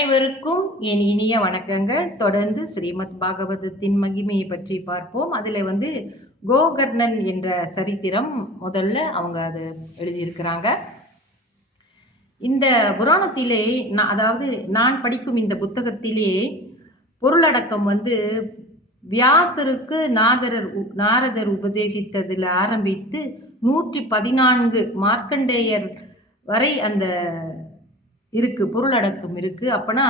அனைவருக்கும் என் இனிய வணக்கங்கள். தொடர்ந்து ஸ்ரீமத் பாகவதத்தின் மகிமையை பற்றி பார்ப்போம். அதில் கோகர்ணன் என்ற சரித்திரம் முதல்ல அவங்க அது எழுதியிருக்கிறாங்க. இந்த புராணத்திலே அதாவது நான் படிக்கும் இந்த புத்தகத்திலே பொருளடக்கம் வியாசருக்கு நாரதர் உபதேசித்ததில் ஆரம்பித்து 114 மார்க்கண்டேயர் வரை அந்த இருக்கு, பொருளடக்கம் இருக்கு. அப்பனா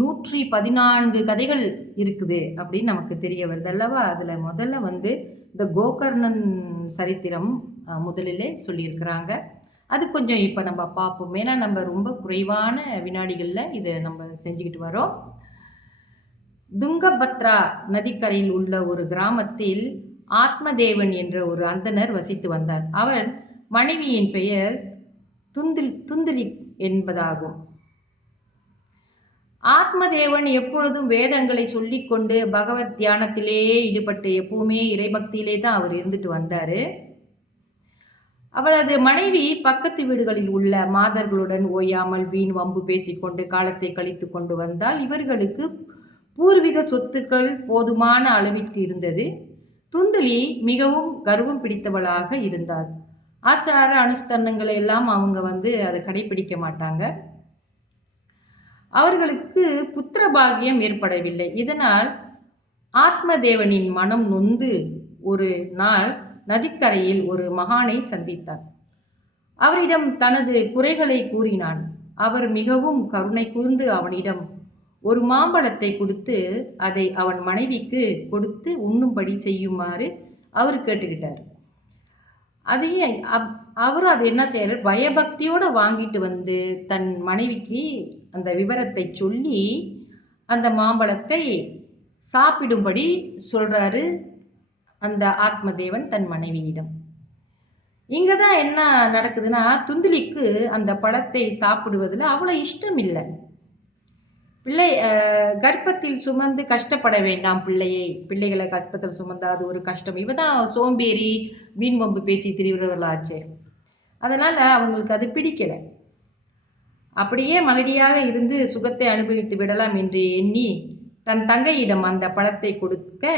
114 கதைகள் இருக்குது அப்படின்னு நமக்கு தெரிய வருது அல்லவா. அதுல முதல்ல இந்த கோகர்ணன் சரித்திரம் முதலிலே சொல்லியிருக்கிறாங்க. அது கொஞ்சம் இப்போ நம்ம பார்ப்போம். ஏன்னா நம்ம ரொம்ப குறைவான வினாடிகளில் இதை நம்ம செஞ்சுக்கிட்டு வரோம். துங்கபத்ரா நதிக்கரையில் உள்ள ஒரு கிராமத்தில் ஆத்மதேவன் என்ற ஒரு அந்தனர் வசித்து வந்தார். அவர் மனைவியின் பெயர் துந்துலி என்பதாகும். ஆத்மதேவன் எப்பொழுதும் வேதங்களை சொல்லிக்கொண்டு பகவத் தியானத்திலேயே ஈடுபட்டு எப்பவுமே இறைபக்தியிலே தான் அவர் இருந்துட்டு வந்தாரு. அவரது மனைவி பக்கத்து வீடுகளில் உள்ள மாதர்களுடன் ஓயாமல் வீண் வம்பு பேசிக்கொண்டு காலத்தை கழித்து கொண்டு வந்தால் இவர்களுக்கு பூர்வீக சொத்துக்கள் போதுமான அளவிற்கு இருந்தது. துந்துலி மிகவும் கர்வம் பிடித்தவளாக இருந்தார். ஆச்சார அனுஷ்டானங்களை எல்லாம் அவங்க அதை கடைபிடிக்க மாட்டாங்க. அவர்களுக்கு புத்திர பாக்கியம் ஏற்படவில்லை. இதனால் ஆத்மதேவனின் மனம் நொந்து ஒரு நாள் நதிக்கரையில் ஒரு மகானை சந்தித்தார். அவரிடம் தனது குறைகளை கூறினான். அவர் மிகவும் கருணை கூர்ந்து அவனிடம் ஒரு மாம்பழத்தை கொடுத்து அதை அவன் மனைவிக்கு கொடுத்து உண்ணும்படி செய்யுமாறு அவர் கேட்டுக்கிட்டார். அதையே அவரும் அது என்ன செய்யறாரு, பயபக்தியோடு வாங்கிட்டு தன் மனைவிக்கு அந்த விவரத்தை சொல்லி அந்த மாம்பழத்தை சாப்பிடும்படி சொல்றாரு அந்த ஆத்மதேவன் தன் மனைவியிடம். இங்கே தான் என்ன நடக்குதுன்னா, துந்துலிக்கு அந்த பழத்தை சாப்பிடுவதில் அவ்வளோ இஷ்டம் இல்லை. கர்ப்பத்தில் சுமந்து கஷ்டப்பட வேண்டாம், பிள்ளைகளை கர்ப்பத்தில் சுமந்தா அது ஒரு கஷ்டம். இவ தான் சோம்பேறி வீண் வம்பு பேசி திரிவுறவர்களாச்சு. அதனால் அவங்களுக்கு அது பிடிக்கலை. அப்படியே மலடியாக இருந்து சுகத்தை அனுபவித்து விடலாம் என்று எண்ணி தன் தங்கையிடம் அந்த பழத்தை கொடுக்க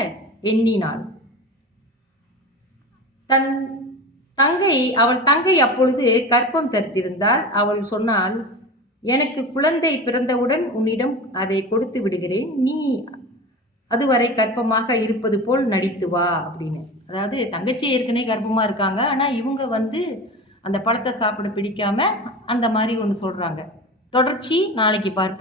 எண்ணினாள். அவள் தங்கை அப்பொழுது கர்ப்பம் தரித்திருந்தால். அவள் சொன்னால், எனக்கு குழந்தை பிறந்தவுடன் உன்னிடம் அதை கொடுத்து விடுகிறேன், நீ அதுவரை கர்ப்பமாக இருப்பது போல் நடித்து வா அப்படின்னு. அதாவது தங்கச்சி ஏற்கனவே கர்ப்பமாக இருக்காங்க, ஆனால் இவங்க அந்த பழத்தை சாப்பிட பிடிக்காம அந்த மாதிரி ஒன்று சொல்கிறாங்க. தொடர்ச்சி நாளைக்கு பார்ப்போம்.